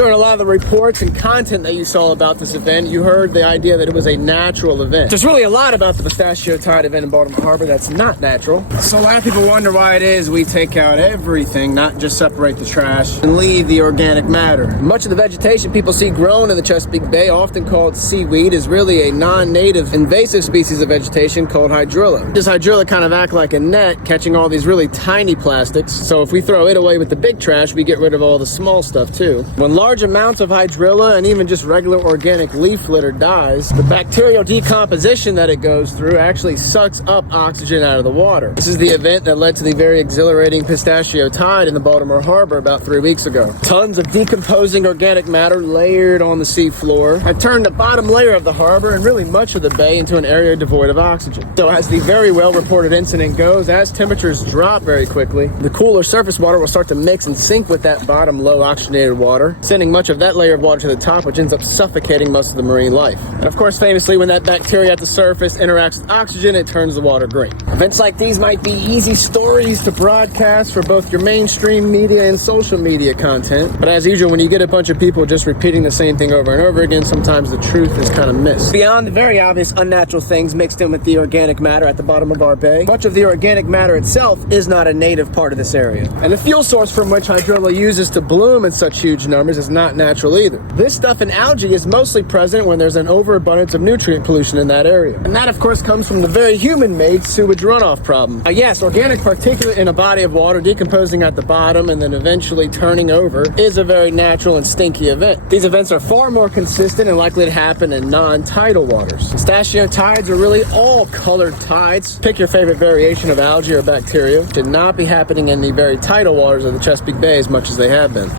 sure in a lot of the reports and content that you saw about this event, you heard the idea that it was a natural event. There's really a lot about the Pistachio Tide event in Baltimore Harbor that's not natural. So a lot of people wonder why it is we take out everything, not just separate the trash, and leave the organic matter. Much of the vegetation people see grown in the Chesapeake Bay, often called seaweed, is really a non-native invasive species of vegetation called hydrilla. This hydrilla kind of act like a net, catching all these really tiny plastics. So if we throw it away with the big trash, we get rid of all the small stuff too. When large amounts of hydrilla and even just regular organic leaf litter dies, the bacterial decomposition that it goes through actually sucks up oxygen out of the water. This is the event that led to the very exhilarating Pistachio Tide in the Baltimore Harbor about 3 weeks ago. Tons of decomposing organic matter layered on the seafloor had turned the bottom layer of the harbor and really much of the bay into an area devoid of oxygen. So as the very well reported incident goes, as temperatures drop very quickly, the cooler surface water will start to mix and sink with that bottom low oxygenated water, sending much of that layer of water to the top, which ends up suffocating most of the marine life. And of course, famously, when that bacteria at the surface interacts with oxygen, it turns the water green. Events like these might be easy stories to broadcast for both your mainstream media and social media content, but as usual, when you get a bunch of people just repeating the same thing over and over again, sometimes the truth is kind of missed. Beyond the very obvious unnatural things mixed in with the organic matter at the bottom of our bay, much of the organic matter itself is not a native part of this area. And the fuel source from which hydrilla uses to bloom in such huge numbers is not natural either. This stuff in algae is mostly present when there's an overabundance of nutrient pollution in that area. And that, of course, comes from the very human-made sewage runoff problem. Yes, organic particulate in a body of water decomposing at the bottom and then eventually turning over is a very natural and stinky event. These events are far more consistent and likely to happen in non-tidal waters. Pistachio tides are really all colored tides. Pick your favorite variation of algae or bacteria. Should not be happening in the very tidal waters of the Chesapeake Bay as much as they have been.